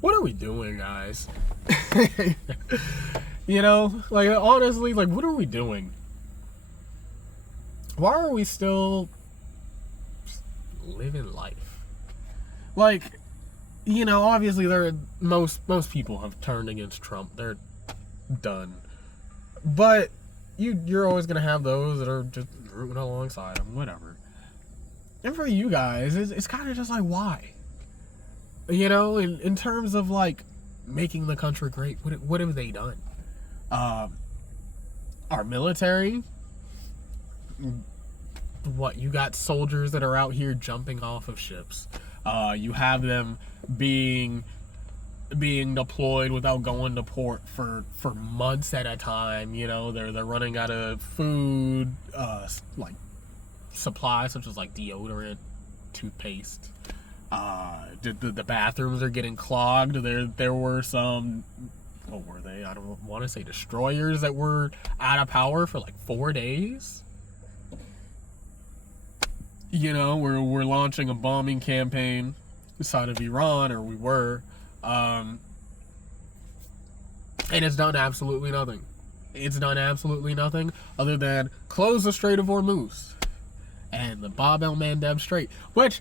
What are we doing, guys? You know, like, honestly, like, what are we doing? Why are we still living life? Like, you know, obviously, most people have turned against Trump. They're done. But you're always gonna have those that are just rooting alongside him, whatever. And for you guys, it's kind of just like, why? You know, in terms of like making the country great, what have they done? Our military. What, you got soldiers that are out here jumping off of ships. You have them being deployed without going to port for months at a time. You know, they're running out of food, like supplies such as like deodorant, toothpaste. The bathrooms are getting clogged. There were some, what were they? I don't want to say destroyers that were out of power for like 4 days. You know, we're launching a bombing campaign inside of Iran, or we were, and it's done absolutely nothing. It's done absolutely nothing other than close the Strait of Hormuz and the Bab el-Mandeb Strait, which,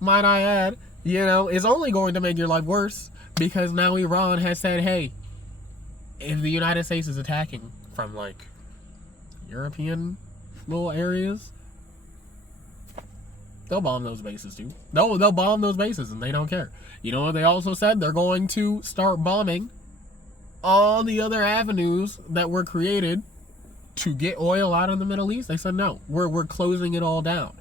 might I add, you know, is only going to make your life worse, because now Iran has said, hey, if the United States is attacking from like European little areas, they'll bomb those bases too. They'll bomb those bases, and they don't care. You know what they also said? They're going to start bombing all the other avenues that were created to get oil out of the Middle East. They said, no, we're closing it all down.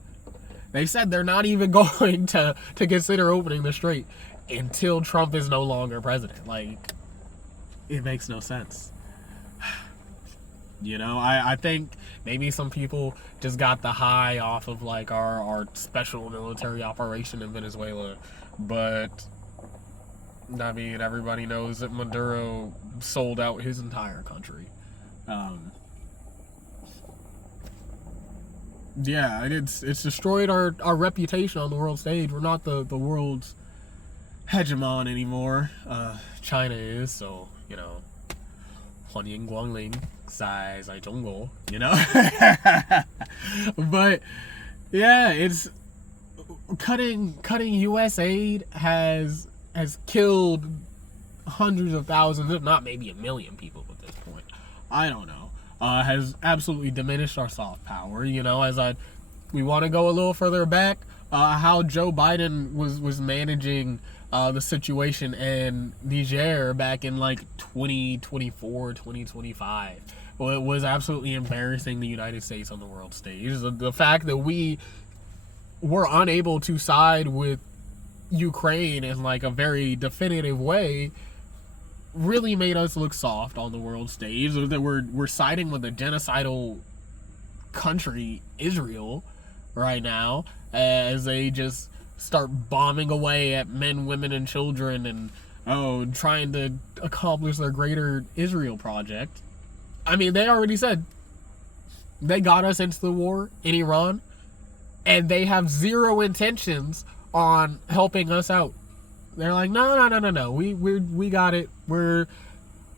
They said they're not even going to consider opening the strait until Trump is no longer president. Like, it makes no sense. You know, I think maybe some people just got the high off of like our special military operation in Venezuela, but I mean, everybody knows that Maduro sold out his entire country. Yeah, it's destroyed our reputation on the world stage. We're not the world's hegemon anymore. China is, so, you know, 欢迎光临在中国, you know? But yeah, it's cutting US aid has killed hundreds of thousands, if not maybe 1 million people at this point. I don't know. Has absolutely diminished our soft power. You know, we want to go a little further back, how Joe Biden was managing the situation in Niger back in like 2024, 2025. Well, it was absolutely embarrassing the United States on the world stage. The fact that we were unable to side with Ukraine in like a very definitive way really made us look soft on the world stage. That we're siding with a genocidal country, Israel, right now, as they just start bombing away at men, women, and children, and trying to accomplish their greater Israel project. I mean, they already said they got us into the war in Iran, and they have zero intentions on helping us out. They're like, no, we got it. We're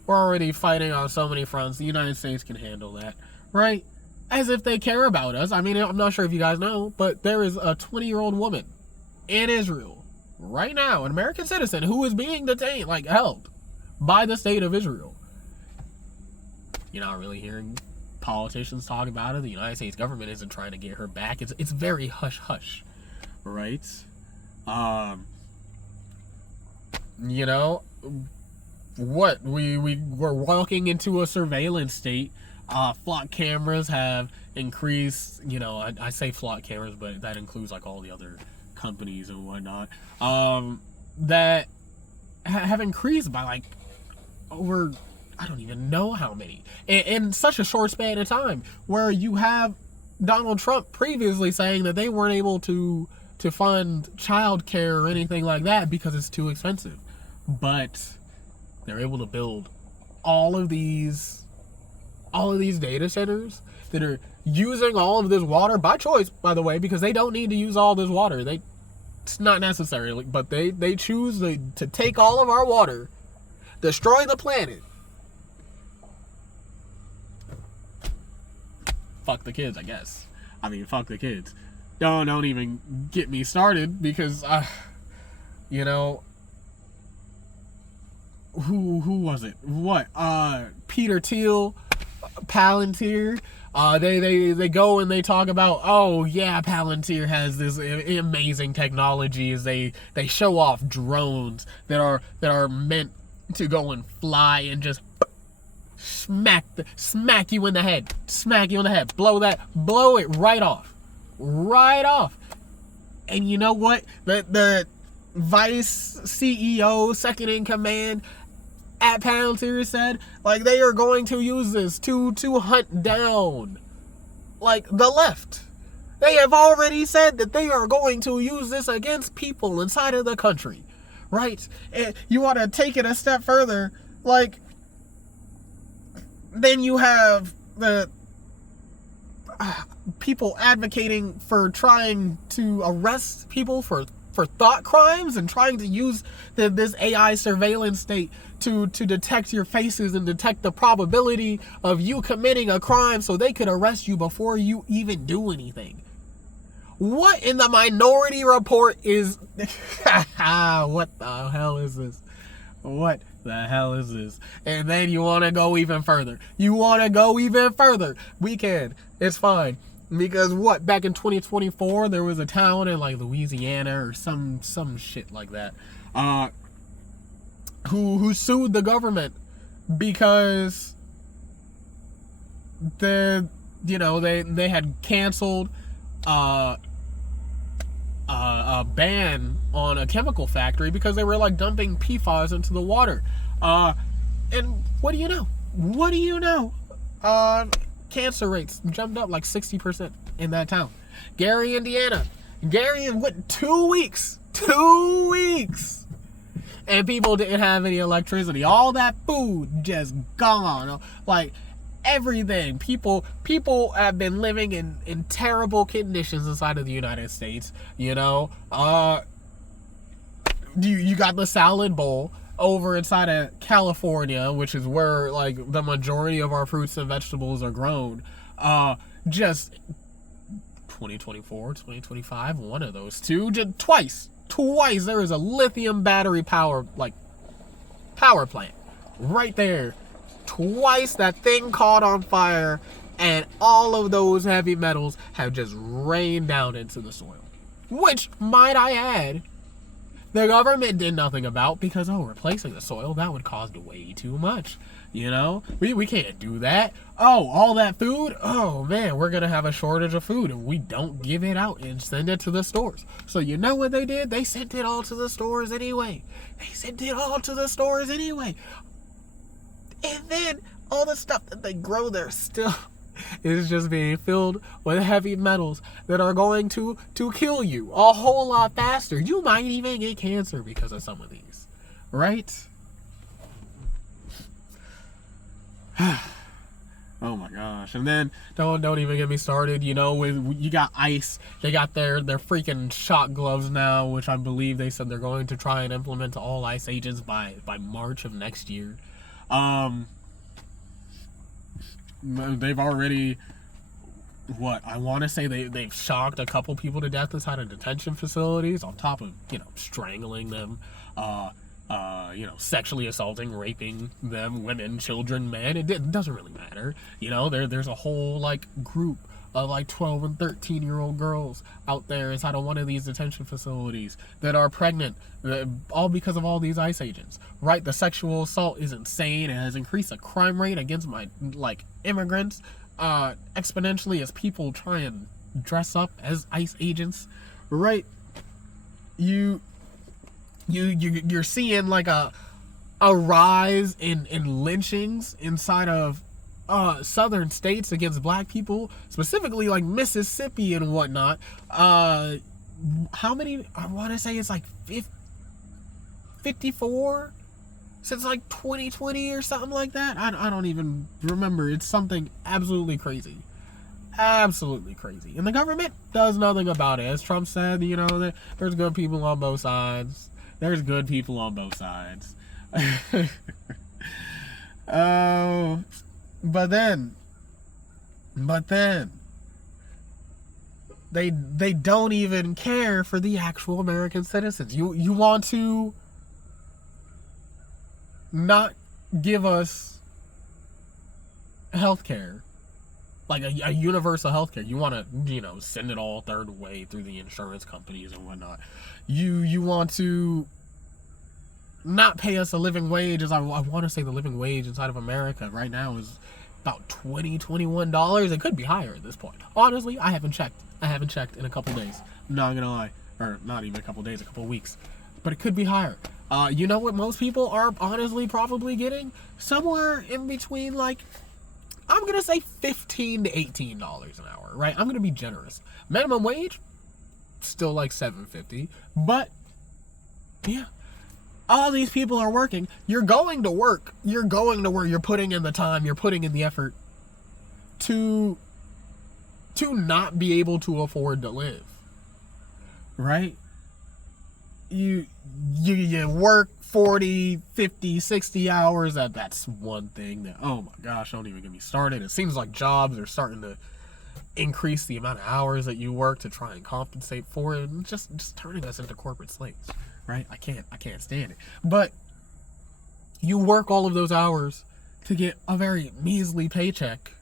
already fighting on so many fronts. The United States can handle that, right? As if they care about us. I mean, I'm not sure if you guys know, but there is a 20-year-old woman in Israel right now, an American citizen, who is being detained, like held, by the state of Israel. You're not really hearing politicians talk about it. The United States government isn't trying to get her back. It's very hush-hush, right? You know, what we're walking into a surveillance state. Flock cameras have increased. You know, I say flock cameras, but that includes like all the other companies and whatnot. That have increased by like over, I don't even know how many in such a short span of time. Where you have Donald Trump previously saying that they weren't able to fund child care or anything like that because it's too expensive. But they're able to build all of these data centers that are using all of this water by choice, by the way, because they don't need to use all this water. It's not necessary, but they choose to take all of our water, destroy the planet. Fuck the kids, I guess. I mean, fuck the kids. Don't even get me started because, you know, who was it? What? Peter Thiel, Palantir. They go and they talk about, oh yeah, Palantir has this amazing technology as they show off drones that are meant to go and fly and just smack you in the head, blow it right off. And you know what? The vice CEO, second in command at Palantir said, like, they are going to use this to hunt down, like, the left. They have already said that they are going to use this against people inside of the country, right? And you want to take it a step further, like, then you have the people advocating for trying to arrest people for thought crimes and trying to use this AI surveillance state to detect your faces and detect the probability of you committing a crime so they could arrest you before you even do anything. What in the Minority Report is... What the hell is this? What the hell is this? And then you want to go even further. We can. It's fine. Because what? Back in 2024, there was a town in like Louisiana or some shit like that, who sued the government because they had canceled a ban on a chemical factory because they were like dumping PFAS into the water. And what do you know? Cancer rates jumped up like 60% in that town. Gary, Indiana. In what, 2 weeks? 2 weeks! And people didn't have any electricity. All that food just gone. Like, everything. People have been living in terrible conditions inside of the United States. You know? You got the salad bowl over inside of California, which is where like the majority of our fruits and vegetables are grown. Just 2024, 2025, one of those two, just twice there is a lithium battery power plant right there. Twice that thing caught on fire and all of those heavy metals have just rained down into the soil, which, might I add, the government did nothing about because, replacing the soil, that would cost way too much. You know? We can't do that. All that food? Oh, man, we're going to have a shortage of food if we don't give it out and send it to the stores. So you know what they did? They sent it all to the stores anyway. And then all the stuff that they grow there still is just being filled with heavy metals that are going to kill you a whole lot faster. You might even get cancer because of some of these, right? Oh my gosh. And then don't even get me started, with you got ICE. They got their freaking shot gloves now, which I believe they said they're going to try and implement to all ICE agents by March of next year. They've already, I want to say they've shocked a couple people to death inside of detention facilities, on top of, strangling them, sexually assaulting, raping them, women, children, men. It doesn't really matter. There's a whole, group of, 12 and 13-year-old girls out there inside of one of these detention facilities that are pregnant, all because of all these ICE agents, right? The sexual assault is insane. It has increased the crime rate against immigrants exponentially as people try and dress up as ICE agents, right? You're seeing a rise in lynchings inside of southern states against black people, specifically Mississippi and whatnot. How many? I want to say it's 54 since 2020 or something like that. I don't even remember. It's something absolutely crazy. Absolutely crazy. And the government does nothing about it. As Trump said, you know, there's good people on both sides. There's good people on both sides. Oh, but then they don't even care for the actual American citizens. You want to not give us health care, like a universal health care. You want to, you know, send it all third way through the insurance companies and whatnot. You want to not pay us a living wage. As I want to say the living wage inside of America right now is about $21. It could be higher at this point. Honestly, I haven't checked in a couple days. I'm not gonna lie. Or not even a couple days, a couple weeks. But it could be higher. You know what most people are honestly probably getting? Somewhere in between, like, I'm gonna say $15 to $18 an hour, right? I'm gonna be generous. Minimum wage, still like $7.50. But yeah, all these people are working. You're going to work. You're putting in the time. You're putting in the effort to not be able to afford to live, right? You work 40, 50, 60 hours. That's one thing that, oh my gosh, don't even get me started. It seems like jobs are starting to increase the amount of hours that you work to try and compensate for it, and just turning us into corporate slaves, right? I can't stand it. But you work all of those hours to get a very measly paycheck,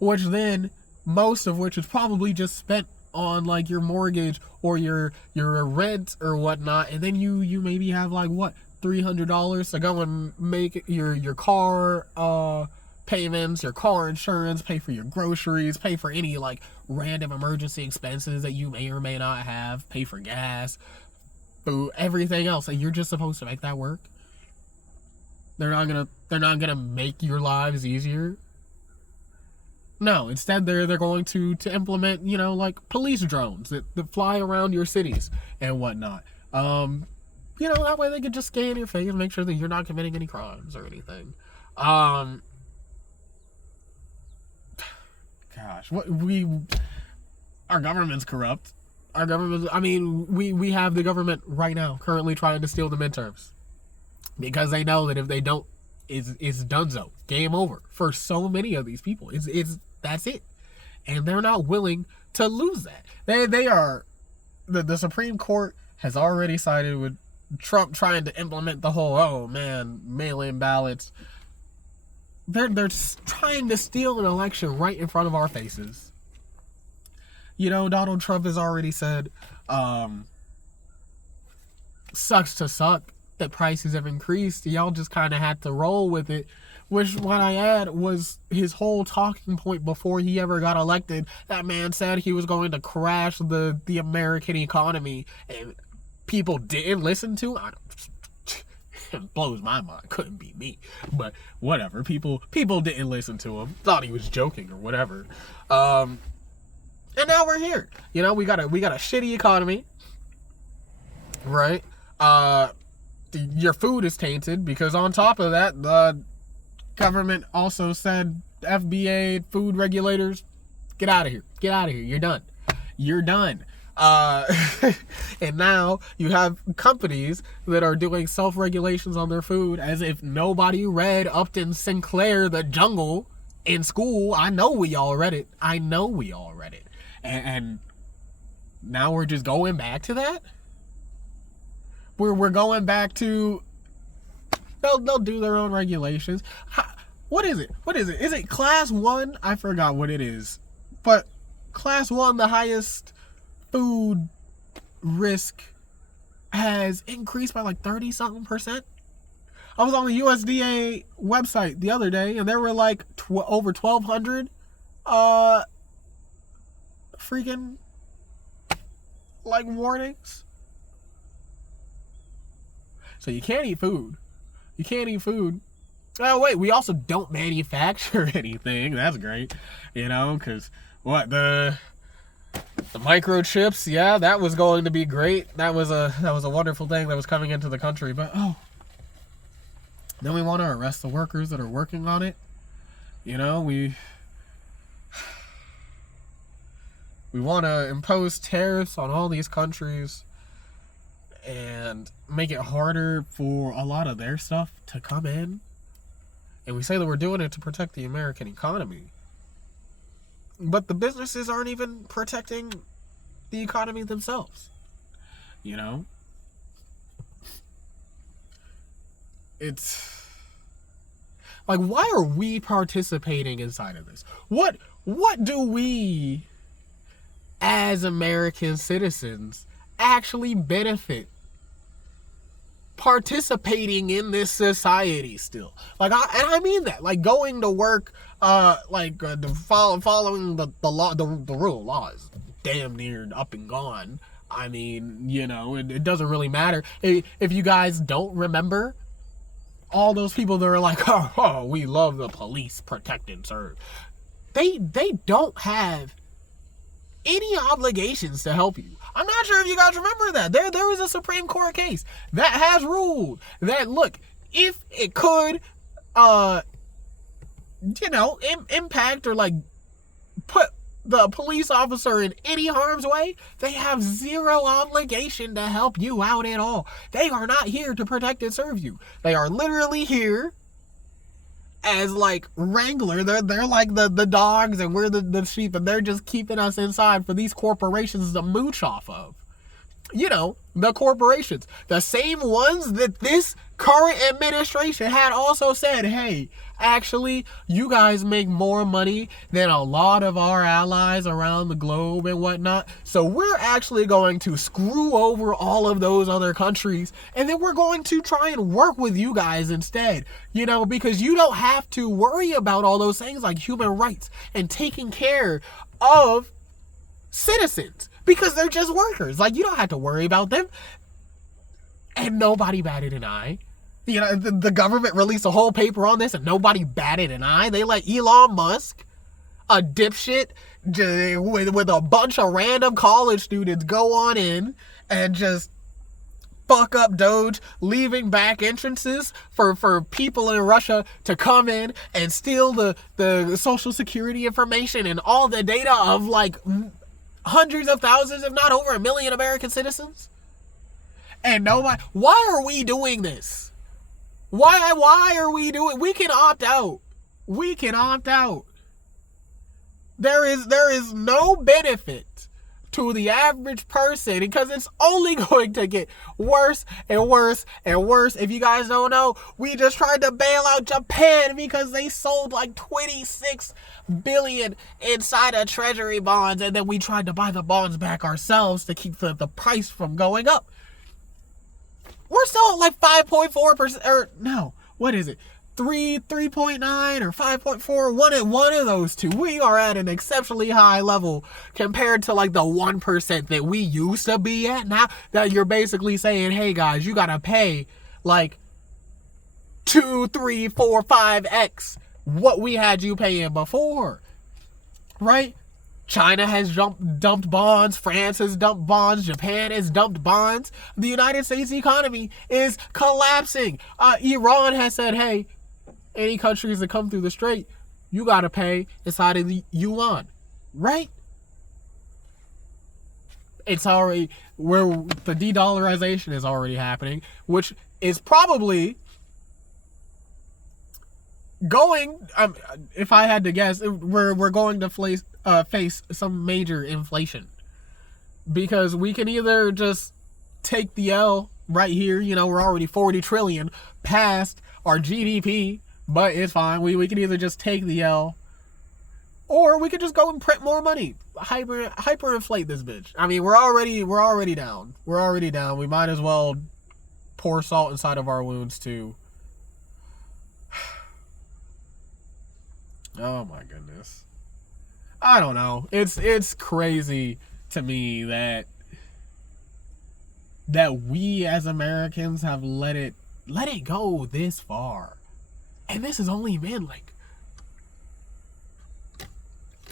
which then most of which is probably just spent on like your mortgage or your rent or whatnot, and then you maybe have like what, $300 to go and make your car payments, your car insurance, pay for your groceries, pay for any like random emergency expenses that you may or may not have, pay for gas, food, everything else, and you're just supposed to make that work. They're not gonna make your lives easier. No, instead they're going to implement, you know, like police drones that fly around your cities and whatnot. You know, that way they can just scan your face and make sure that you're not committing any crimes or anything. Gosh, our government's corrupt. Our government, I mean, we have the government right now currently trying to steal the midterms because they know that if they don't, it's donezo, game over for so many of these people. That's it, and they're not willing to lose that. They are, the Supreme Court has already sided with Trump trying to implement the whole, oh man, mail-in ballots. They're trying to steal an election right in front of our faces. You know, Donald Trump has already said, sucks to suck that prices have increased. Y'all just kind of had to roll with it. Which, what I add, was his whole talking point before he ever got elected. That man said he was going to crash the American economy, and people didn't listen to him. It blows my mind. Couldn't be me, but whatever. People didn't listen to him. Thought he was joking or whatever. And now we're here. You know, we got a shitty economy, right? Your food is tainted because on top of that, the government also said, FBA, food regulators, get out of here. Get out of here. You're done. And now you have companies that are doing self-regulations on their food as if nobody read Upton Sinclair, The Jungle in school. I know we all read it. And now we're just going back to that? We're going back to, they'll do their own regulations. What is it? Is it class 1? I forgot what it is. But class 1, the highest food risk, has increased by like 30-something%. I was on the USDA website the other day, and there were like over 1,200 freaking like warnings. So you can't eat food. Oh wait, we also don't manufacture anything. That's great, you know, because what, the microchips, yeah, that was going to be great. That was a wonderful thing that was coming into the country. But then we want to arrest the workers that are working on it. You know, We want to impose tariffs on all these countries and make it harder for a lot of their stuff to come in. And we say that we're doing it to protect the American economy. But the businesses aren't even protecting the economy themselves. You know? It's like, why are we participating inside of this? What do we as American citizens actually benefit participating in this society still? Like, I mean that, like, going to work, following the law, the rule of law is damn near up and gone. I mean, you know, it doesn't really matter. If you guys don't remember, all those people that are like, oh, we love the police, protect and serve. They don't have any obligations to help you. I'm not sure if you guys remember that. There was a Supreme Court case that has ruled that, look, if it could, impact or, like, put the police officer in any harm's way, they have zero obligation to help you out at all. They are not here to protect and serve you. They are literally here as, like, wrangler. They're like the dogs and we're the sheep, and they're just keeping us inside for these corporations to mooch off of. You know, the corporations, the same ones that this current administration had also said, hey, actually, you guys make more money than a lot of our allies around the globe and whatnot. So we're actually going to screw over all of those other countries, and then we're going to try and work with you guys instead, you know, because you don't have to worry about all those things like human rights and taking care of citizens, because they're just workers. Like, you don't have to worry about them. And nobody batted an eye. You know, the government released a whole paper on this and nobody batted an eye. They let Elon Musk, a dipshit, with a bunch of random college students go on in and just fuck up Doge, leaving back entrances for people in Russia to come in and steal the social security information and all the data of, like, hundreds of thousands, if not over 1 million American citizens. And nobody, why are we doing this? Why are we doing, we can opt out. We can opt out. There is no benefit to the average person, because it's only going to get worse and worse and worse. If you guys don't know, we just tried to bail out Japan because they sold like 26 billion inside of treasury bonds, and then we tried to buy the bonds back ourselves to keep the price from going up. We're still at like 5.4%, or no, what is it? 3.9 or 5.4, one of those two. We are at an exceptionally high level compared to like the 1% that we used to be at. Now that you're basically saying, hey guys, you gotta pay like 2, 3, 4, 5x what we had you paying before, right? China has dumped bonds. France has dumped bonds. Japan has dumped bonds. The United States economy is collapsing. Iran has said, hey, any countries that come through the strait, you gotta pay inside of the yuan, right? It's already, where the de-dollarization is already happening, which is probably going, if I had to guess, we're going to face some major inflation, because we can either just take the L right here. You know, we're already 40 trillion past our GDP, but it's fine. We can either just take the L, or we could just go and print more money, hyperinflate this bitch. I mean, we're already down. We're already down. We might as well pour salt inside of our wounds too. Oh my goodness. I don't know. It's crazy to me that we as Americans have let it go this far. And this has only been like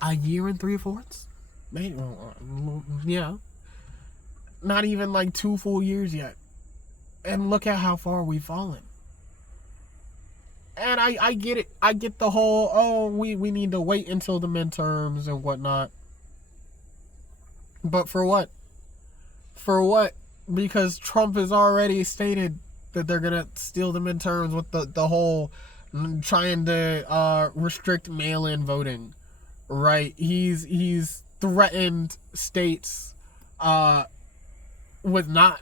a year and 3/4. Maybe, yeah. Not even like 2 full years yet. And look at how far we've fallen. And I get it. I get the whole, we need to wait until the midterms and whatnot. But for what? For what? Because Trump has already stated that they're gonna steal the midterms with the whole trying to restrict mail-in voting, right? He's threatened states with not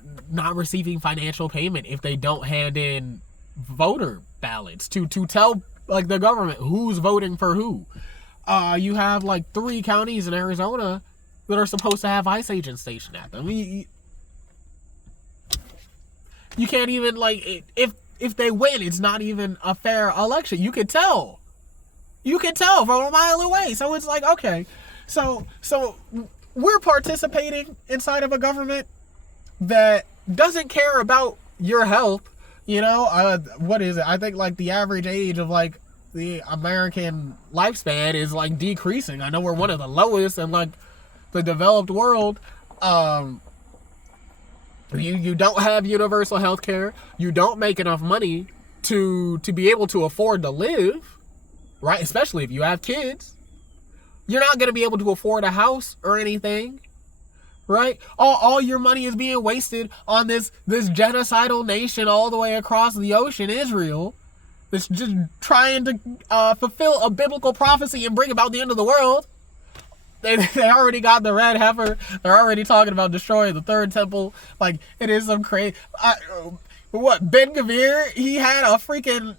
receiving financial payment if they don't hand in voter ballots to tell like the government who's voting for who. You have like 3 counties in Arizona that are supposed to have ICE agents stationed at them. You can't even, like, if they win, it's not even a fair election. You can tell. You can tell from a mile away. So it's like, okay, so we're participating inside of a government that doesn't care about your health. You know, what is it? I think like the average age of like the American lifespan is like decreasing. I know we're one of the lowest in like the developed world. You don't have universal health care. You don't make enough money to be able to afford to live, right? Especially if you have kids. You're not going to be able to afford a house or anything, right? All your money is being wasted on this genocidal nation all the way across the ocean, Israel, that's just trying to fulfill a biblical prophecy and bring about the end of the world. They already got the red heifer. They're already talking about destroying the third temple. Like, it is some crazy... what, Ben Gavir, he had a freaking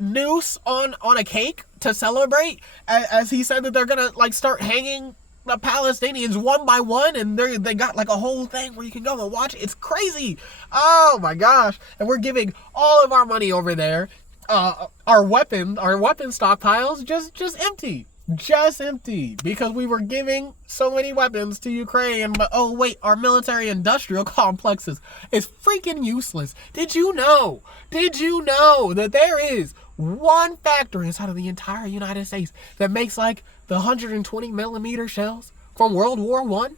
noose on a cake to celebrate, as he said that they're gonna like start hanging the Palestinians one by one, and they got like a whole thing where you can go and watch it. It's crazy. Oh my gosh. And we're giving all of our money over there. Our weapon stockpiles just empty. Just empty, because we were giving so many weapons to Ukraine, but oh wait, our military industrial complexes is freaking useless. Did you know that there is one factory inside of the entire United States that makes like the 120 millimeter shells from World War One?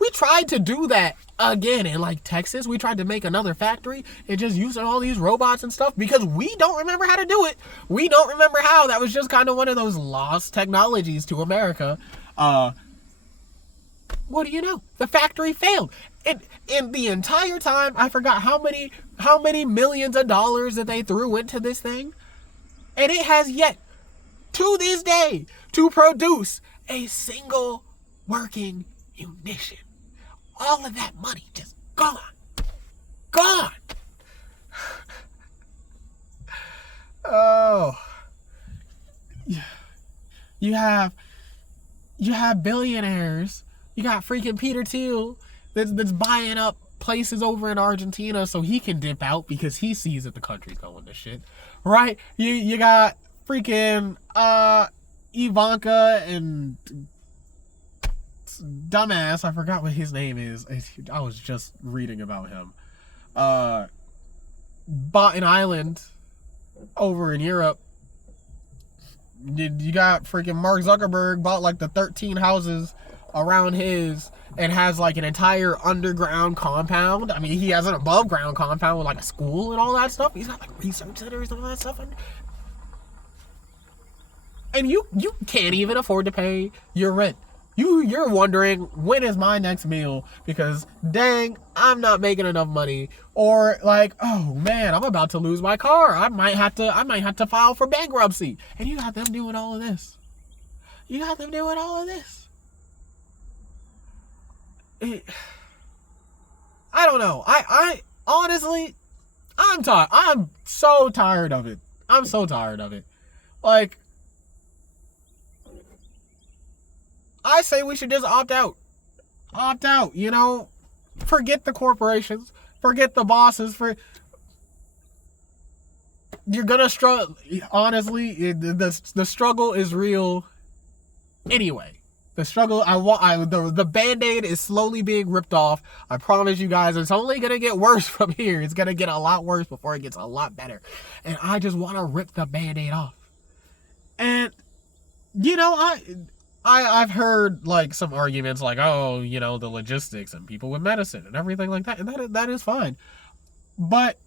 We tried to do that again in like Texas. We tried to make another factory and just using all these robots and stuff because we don't remember how to do it. We don't remember how. That was just kind of one of those lost technologies to America. What do you know? The factory failed. And the entire time, I forgot how many millions of dollars that they threw into this thing. And it has yet, to this day, to produce a single working munition. All of that money just gone. Oh, you have billionaires. You got freaking Peter Thiel that's buying up places over in Argentina so he can dip out because he sees that the country's going to shit, right? You got freaking Ivanka and dumbass, I forgot what his name is. I was just reading about him. Bought an island over in Europe. You got freaking Mark Zuckerberg bought like the 13 houses around his and has like an entire underground compound. I mean, he has an above ground compound with like a school and all that stuff. He's got like research centers and all that stuff. And you can't even afford to pay your rent. You're wondering, when is my next meal? Because dang, I'm not making enough money. Or like, oh man, I'm about to lose my car. I might have to file for bankruptcy. And you got them doing all of this. I don't know. I honestly, I'm tired. I'm so tired of it. Like, I say we should just opt out, you know, forget the corporations, forget the bosses, you're gonna struggle. Honestly, the struggle is real anyway. The struggle, the Band-Aid is slowly being ripped off. I promise you guys, it's only gonna get worse from here. It's gonna get a lot worse before it gets a lot better. And I just want to rip the Band-Aid off. And, you know, I've heard like some arguments like, oh, you know, the logistics and people with medicine and everything like that. And that is fine. But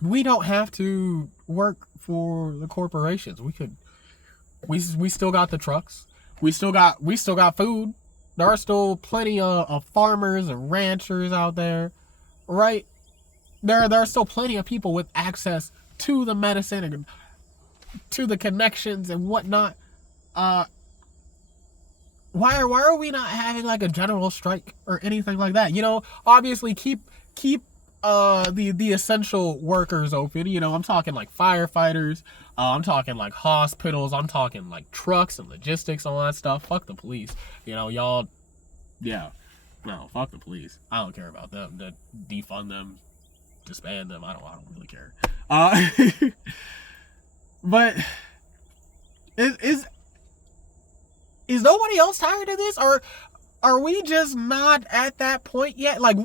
we don't have to work for the corporations. We still got the trucks. we still got food. There are still plenty of farmers and ranchers out there, right? There are still plenty of people with access to the medicine and to the connections and whatnot. Why are we not having like a general strike or anything like that? Obviously keep the essential workers open. I'm talking like firefighters, I'm talking like hospitals, I'm talking like trucks and logistics, all that stuff. Fuck the police. Y'all, yeah. No, fuck the police. I don't care about them. Defund them, disband them. I don't really care. But is nobody else tired of this, or are we just not at that point yet? Like,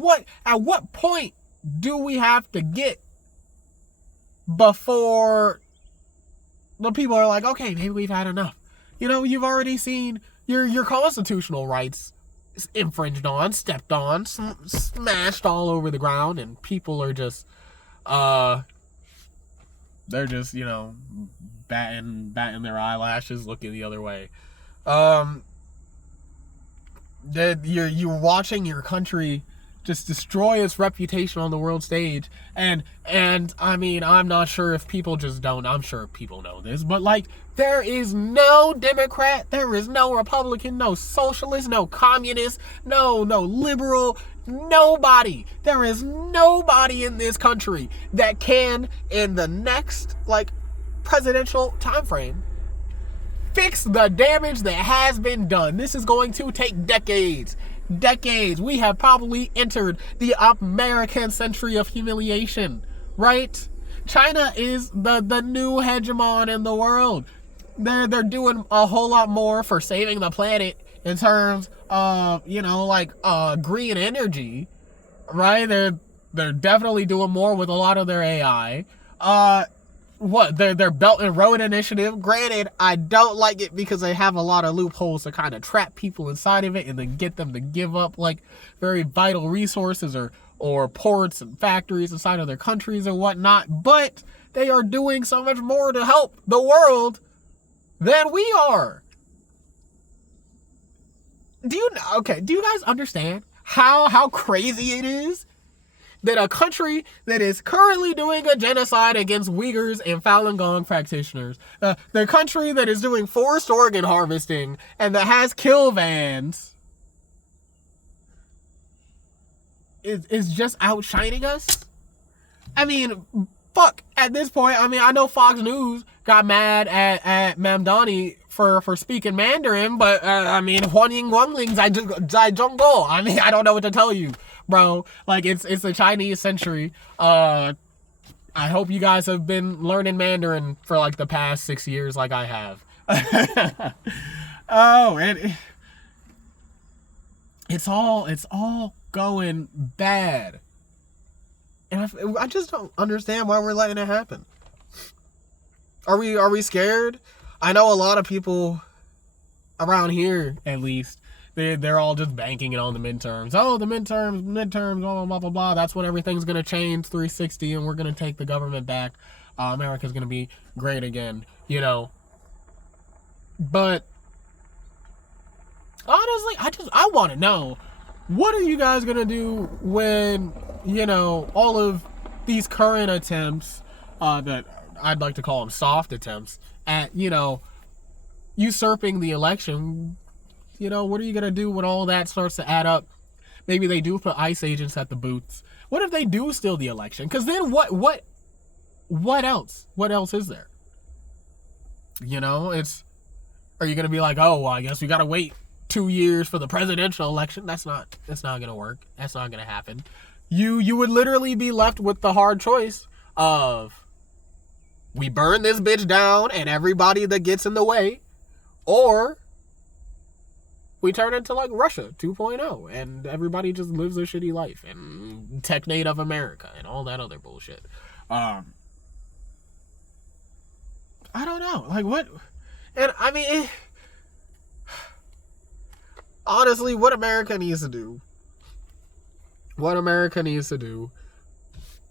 at what point do we have to get before the people are like, okay, maybe we've had enough? You've already seen your constitutional rights infringed on, stepped on, smashed all over the ground, and people are just, they're just, batting their eyelashes, looking the other way. That you're watching your country just destroy its reputation on the world stage, and I mean, I'm not sure if people just don't. I'm sure people know this, but like, there is no Democrat, there is no Republican, no socialist, no communist, no liberal, nobody. There is nobody in this country that can, in the next like presidential time frame, fix the damage that has been done. This is going to take decades. We have probably entered the American century of humiliation, right? China is the new hegemon in the world. They're doing a whole lot more for saving the planet in terms of, green energy, right? They're definitely doing more with a lot of their AI. Their Belt and Road Initiative. Granted, I don't like it because they have a lot of loopholes to kind of trap people inside of it and then get them to give up like very vital resources or ports and factories inside of their countries and whatnot. But they are doing so much more to help the world than we are. Do you guys understand how crazy it is that a country that is currently doing a genocide against Uyghurs and Falun Gong practitioners, the country that is doing forced organ harvesting and that has kill vans, is just outshining us? I mean, fuck, at this point, I know Fox News got mad at Mamdani for speaking Mandarin, but, Huanying Guanglings, I don't go. I don't know what to tell you, bro. Like, it's the Chinese century. I hope you guys have been learning Mandarin for, like, the past 6 years like I have. It's all going bad. And I just don't understand why we're letting it happen. Are we scared? I know a lot of people around here, at least, they're all just banking it on the midterms. Oh, the midterms, blah, blah, blah, blah. That's when everything's going to change 360 and we're going to take the government back. America's going to be great again, But honestly, I want to know, what are you guys going to do when, all of these current attempts, that I'd like to call them soft attempts, at, usurping the election, what are you going to do when all that starts to add up? Maybe they do put ICE agents at the booths. What if they do steal the election? Because then what else? What else is there? Are you going to be like, oh, well, I guess we got to wait 2 years for the presidential election? That's not going to work. That's not going to happen. You would literally be left with the hard choice of, we burn this bitch down and everybody that gets in the way, or we turn into like Russia 2.0 and everybody just lives a shitty life, and tech native America and all that other bullshit. I don't know. Like, what? And honestly, what America needs to do,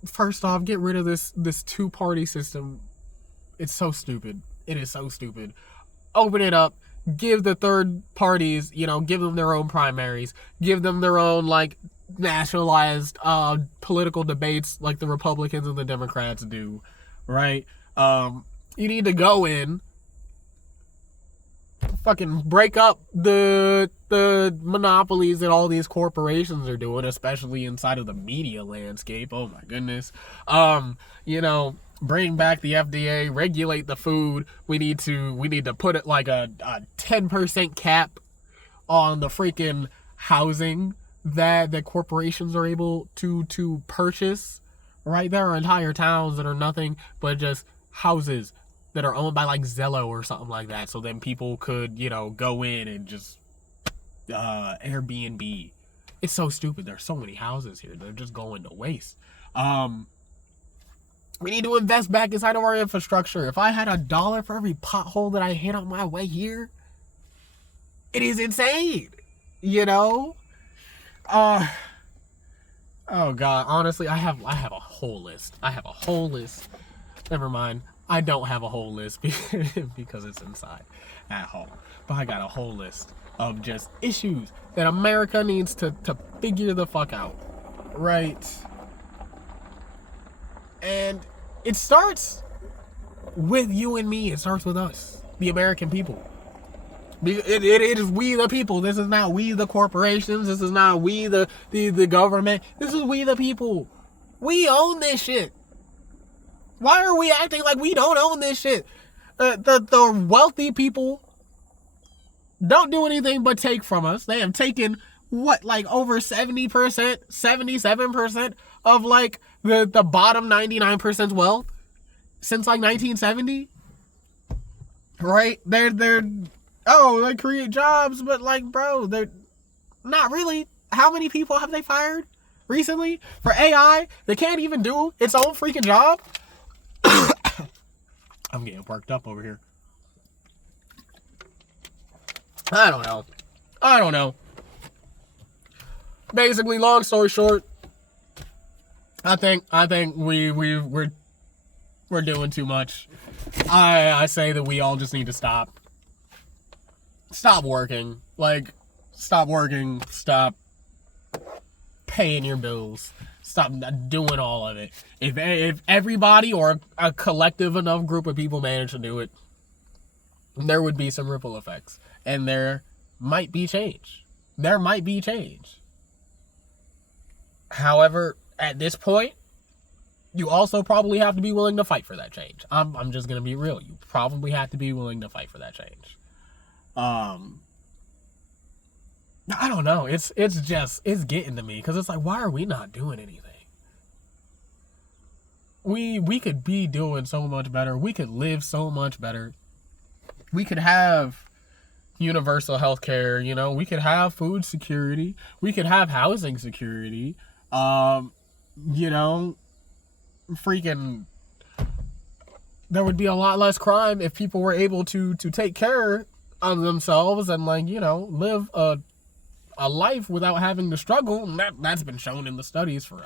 first off, get rid of this two-party system. It's so stupid. It is so stupid. Open it up. give the third parties, give them their own primaries, give them their own, like, nationalized political debates like the Republicans and the Democrats do, right? You need to go in, fucking break up the monopolies that all these corporations are doing, especially inside of the media landscape. Oh my goodness. Bring back the FDA, regulate the food. We need to put it like a 10% cap on the freaking housing that corporations are able to purchase. Right? There are entire towns that are nothing but just houses that are owned by like Zillow or something like that. So then people could, go in and just Airbnb. It's so stupid. There's so many houses here. They're just going to waste. We need to invest back inside of our infrastructure. If I had $1 for every pothole that I hit on my way here, it is insane. Oh God, honestly, I have a whole list. Never mind. I don't have a whole list because it's inside at home. But I got a whole list of just issues that America needs to figure the fuck out. Right? And it starts with you and me. It starts with us, the American people. It is we the people. This is not we the corporations. This is not we the government. This is we the people. We own this shit. Why are we acting like we don't own this shit? The wealthy people don't do anything but take from us. They have taken over 70%, 77% of like the bottom 99% wealth since like 1970. Right? They create jobs, but like, bro, they're not really. How many people have they fired recently for AI that can't even do its own freaking job? I'm getting worked up over here. I don't know. Basically, long story short, I think we're doing too much. I say that we all just need to stop working. Stop paying your bills. Stop doing all of it. If everybody or a collective enough group of people manage to do it, there would be some ripple effects. And there might be change. However, at this point, you also probably have to be willing to fight for that change. I'm just going to be real. You probably have to be willing to fight for that change. I don't know. It's getting to me because it's like, why are we not doing anything? We could be doing so much better. We could live so much better. We could have universal health care, we could have food security. We could have housing security. Freaking, there would be a lot less crime if people were able to take care of themselves and live a life without having to struggle. And that's been shown in the studies for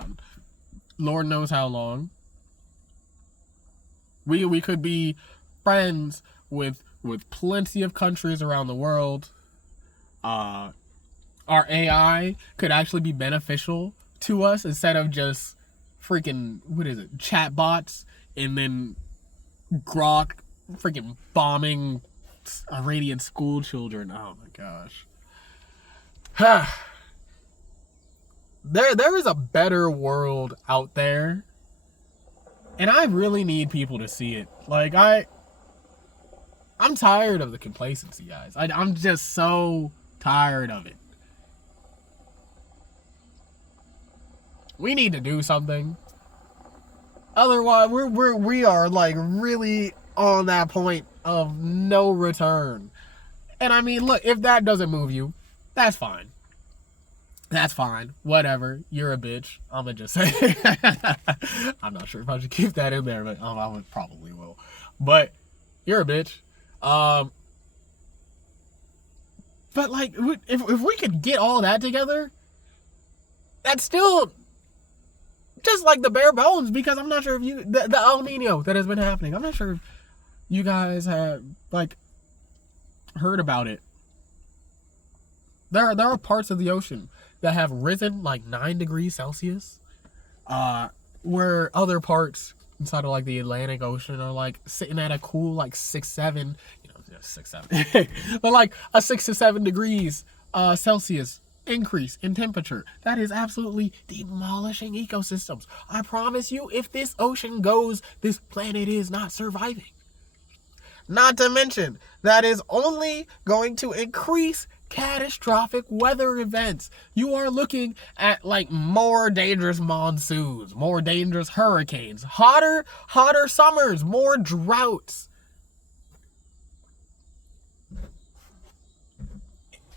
Lord knows how long. We could be friends with plenty of countries around the world. Our AI could actually be beneficial to us instead of just freaking, chatbots and then Grok freaking bombing Iranian school children. Oh my gosh. There is a better world out there, and I really need people to see it. Like, I'm tired of the complacency, guys. I'm just so tired of it. We need to do something. Otherwise, we are like really on that point of no return. And I mean, look, if that doesn't move you, that's fine. That's fine. Whatever. You're a bitch. I'm gonna just say. I'm not sure if I should keep that in there, but I would probably will. But you're a bitch. But like, if we could get all that together, that's still just like the bare bones, because I'm not sure if the El Nino that has been happening, I'm not sure if you guys have, like, heard about it. There are parts of the ocean that have risen like 9 degrees Celsius, where other parts inside of like the Atlantic Ocean are like sitting at a cool like 6, 7, 6, 7, but like a 6 to 7 degrees Celsius increase in temperature. That is absolutely demolishing ecosystems. I promise you, if this ocean goes, this planet is not surviving. Not to mention, that is only going to increase catastrophic weather events. You are looking at like more dangerous monsoons, more dangerous hurricanes, hotter summers, more droughts.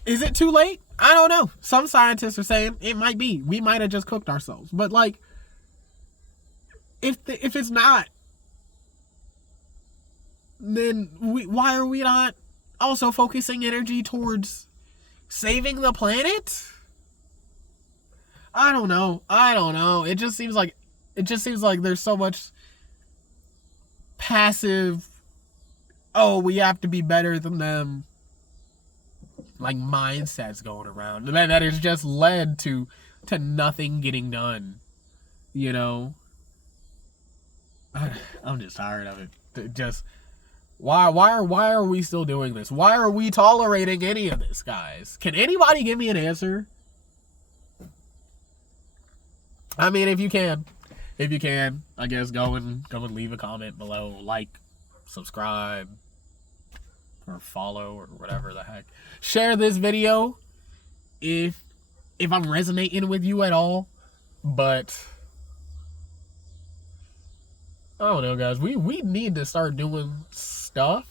Is it too late? I don't know. Some scientists are saying it might be. We might have just cooked ourselves. But like, if it's not, then why are we not also focusing energy towards saving the planet? I don't know. It just seems like there's so much passive, oh, we have to be better than them, like mindsets going around that has just led to nothing getting done. You know, I'm just tired of it. Just why are we still doing this? Why are we tolerating any of this, guys? Can anybody give me an answer? I mean, if you can, I guess go and leave a comment below, like, subscribe, or follow, or whatever the heck. Share this video if I'm resonating with you at all. But I don't know, guys. We need to start doing stuff,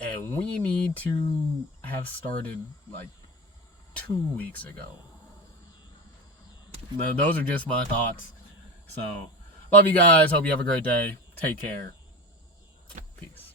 and we need to have started like 2 weeks ago. Those are just my thoughts. So, love you guys. Hope you have a great day. Take care. Peace.